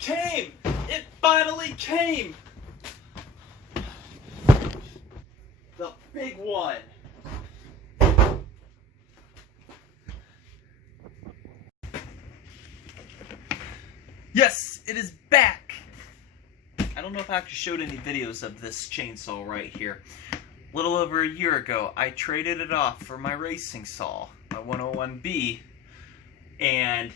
came! It finally came! The big one. Yes, it is back! I don't know if I actually showed any videos of this chainsaw right here. A little over a year ago, I traded it off for my racing saw, my 101B, and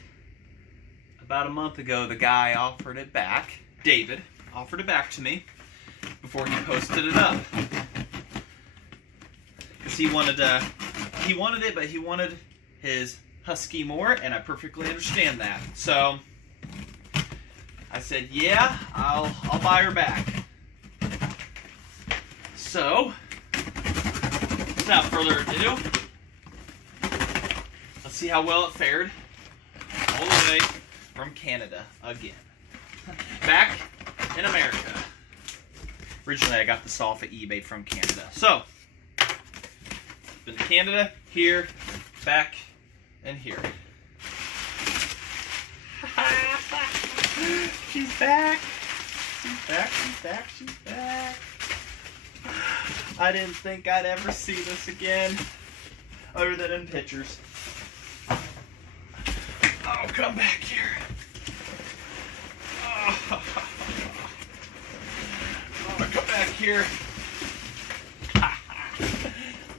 about a month ago, the guy offered it back. David offered it back to me before he posted it up. Because he wanted it, but he wanted his Husky more, and I perfectly understand that. So I said, yeah, I'll buy her back. So, without further ado, let's see how well it fared all the way from Canada again. Back in America. Originally, I got this off of eBay from Canada. So, been to Canada, here, back, and here. She's back. She's back, she's back, she's back. I didn't think I'd ever see this again, other than in pictures. Oh, come back here. Oh, come back here.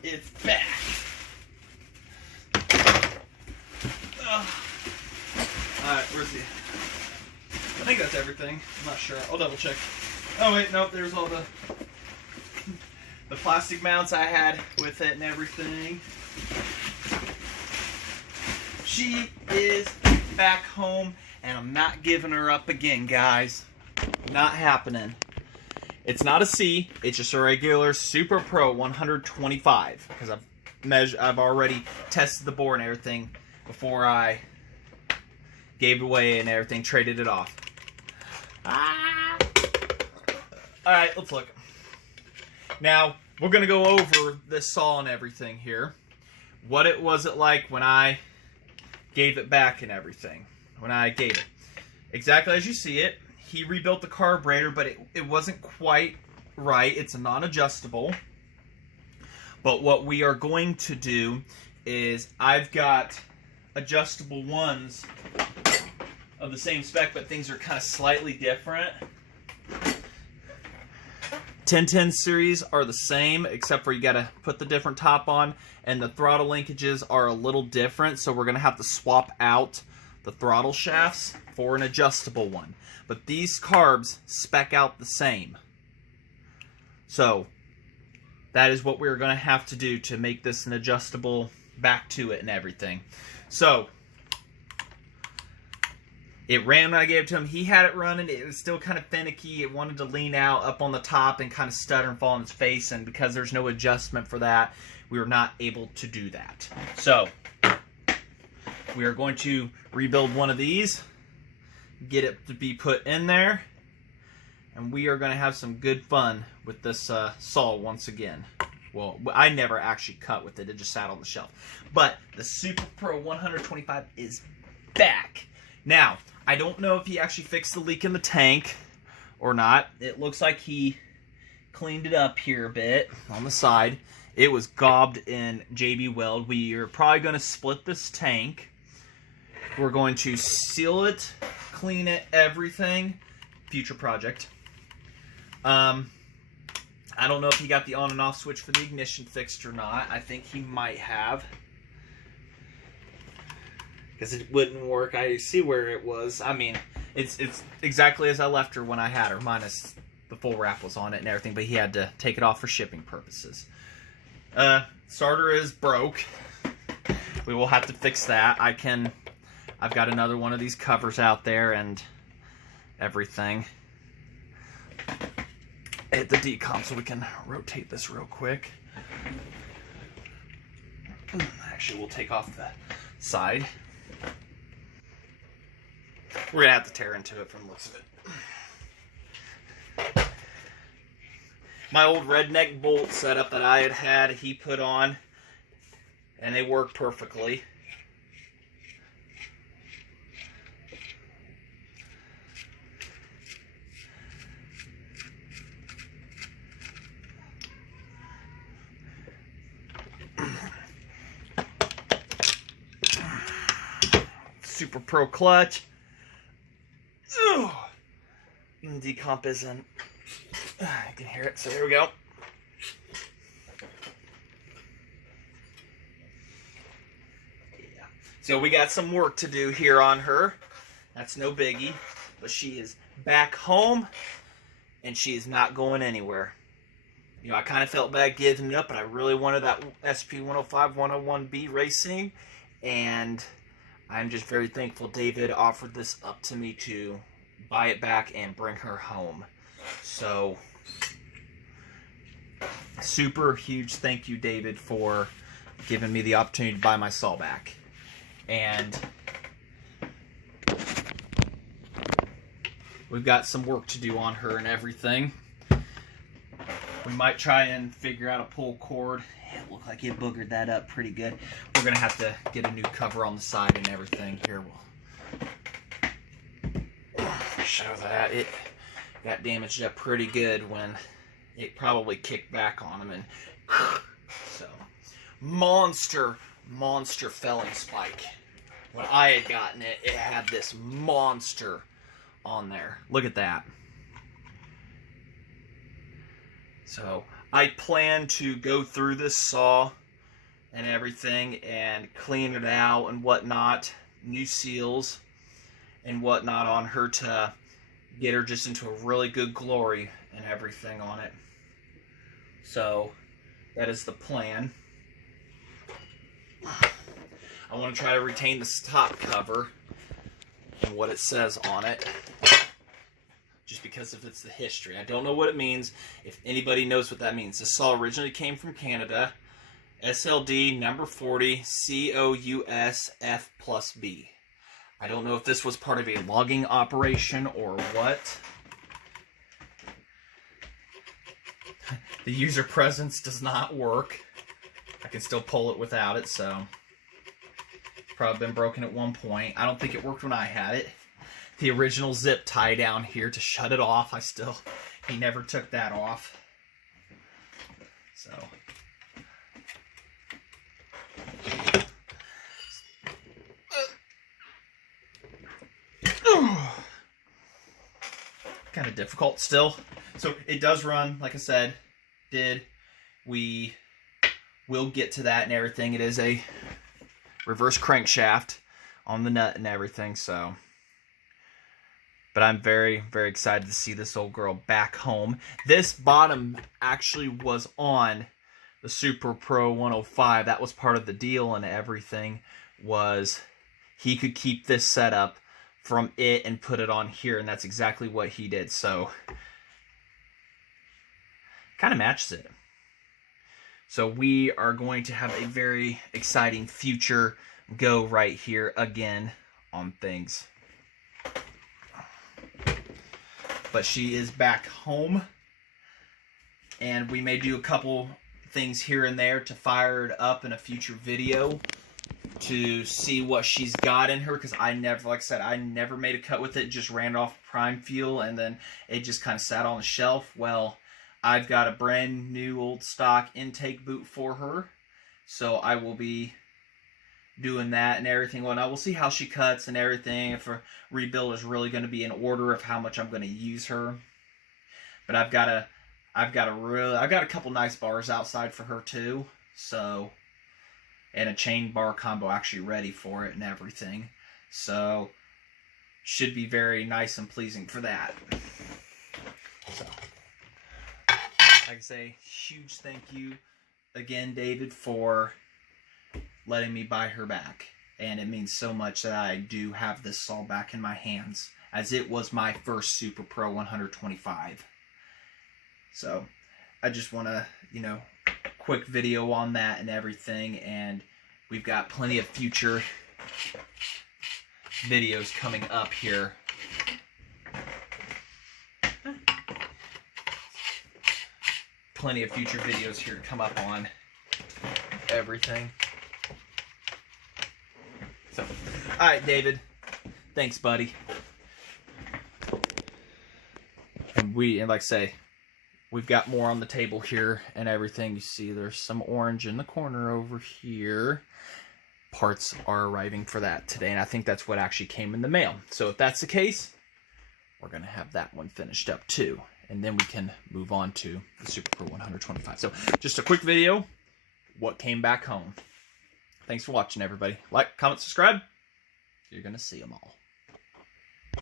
It's back. Alright, where's the... I think that's everything. I'm not sure. I'll double check. Oh wait, nope, there's all the plastic mounts I had with it and everything. She is back home, and I'm not giving her up again, guys. Not happening. It's not a C, it's just a regular Super Pro 125, because I've already tested the board and everything before I gave it away and everything, traded it off. Alright, let's look. Now, we're going to go over this saw and everything here. What was it like when I gave it back and everything? When I gave it. Exactly as you see it. He rebuilt the carburetor, but it wasn't quite right. It's a non-adjustable. But what we are going to do is I've got adjustable ones of the same spec, but things are kind of slightly different. 1010 series are the same, except for you got to put the different top on, and the throttle linkages are a little different, so we're going to have to swap out the throttle shafts for an adjustable one. But these carbs spec out the same. So that is what we're going to have to do to make this an adjustable back to it and everything. So it ran when I gave it to him. He had it running. It was still kind of finicky. It wanted to lean out up on the top and kind of stutter and fall on its face. And because there's no adjustment for that, we were not able to do that. So we are going to rebuild one of these, get it to be put in there, and we are going to have some good fun with this saw once again. Well, I never actually cut with it. It just sat on the shelf. But the Super Pro 125 is back. Now, I don't know if he actually fixed the leak in the tank or not. It looks like he cleaned it up here a bit on the side. It was gobbed in JB Weld. We are probably going to split this tank. We're going to seal it, clean it, everything. Future project. I don't know if he got the on and off switch for the ignition fixed or not. I think he might have, because it wouldn't work. I see where it was. I mean, it's exactly as I left her when I had her, minus the full wrap was on it and everything, but he had to take it off for shipping purposes. Starter is broke. We will have to fix that. I've got another one of these covers out there and everything. Hit the decom so we can rotate this real quick. Actually, we'll take off the side. We're going to have to tear into it from the looks of it. My old redneck bolt setup that I had, he put on, and they work perfectly. Super Pro clutch. Ugh. Decomp isn't. I can hear it, so there we go. Yeah. So we got some work to do here on her. That's no biggie. But she is back home, and she is not going anywhere. You know, I kind of felt bad giving it up, but I really wanted that SP105 101B racing, and I'm just very thankful David offered this up to me to buy it back and bring her home. So, super huge thank you, David, for giving me the opportunity to buy my saw back. And we've got some work to do on her and everything. We might try and figure out a pull cord. It looked like it boogered that up pretty good. We're going to have to get a new cover on the side and everything. Here, we'll show that. It got damaged up pretty good when it probably kicked back on him. And so, monster felling spike. When I had gotten it, it had this monster on there. Look at that. So I plan to go through this saw and everything and clean it out and whatnot, new seals and whatnot on her to get her just into a really good glory and everything on it. So that is the plan. I want to try to retain the top cover and what it says on it, just because of it's the history. I don't know what it means. If anybody knows what that means. This saw originally came from Canada. SLD number 40 COUSF+B. I don't know if this was part of a logging operation or what. The user presence does not work. I can still pull it without it, so it's probably been broken at one point. I don't think it worked when I had it. The original zip tie down here to shut it off, he never took that off. So kind of difficult still. So it does run, like I said, we will get to that and everything. It is a reverse crankshaft on the nut and everything, so. But I'm very, very excited to see this old girl back home. This bottom actually was on the Super Pro 105. That was part of the deal and everything, was he could keep this setup from it and put it on here, and that's exactly what he did. So, kind of matches it. So we are going to have a very exciting future go right here again on things. But she is back home, and we may do a couple things here and there to fire it up in a future video to see what she's got in her, because I never, like I said, I never made a cut with it. Just ran off prime fuel, and then it just kind of sat on the shelf. Well, I've got a brand new old stock intake boot for her, so I will be doing that and everything. Well, now we'll see how she cuts and everything, if a rebuild is really going to be in order of how much I'm going to use her. But I've got a couple nice bars outside for her too, so, and a chain bar combo actually ready for it and everything, so should be very nice and pleasing for that. So, like I say, huge thank you again, David, for letting me buy her back. And it means so much that I do have this saw back in my hands, as it was my first Super Pro 125. So, I just want to, quick video on that and everything. And we've got plenty of future videos coming up here. Plenty of future videos here to come up on everything. So, alright, David. Thanks, buddy. And like I say, we've got more on the table here and everything. You see there's some orange in the corner over here. parts are arriving for that today, and I think that's what actually came in the mail. So if that's the case, we're going to have that one finished up too, and then we can move on to the Super Pro 125. So just a quick video, what came back home. Thanks for watching, everybody. Like, comment, subscribe. You're going to see them all.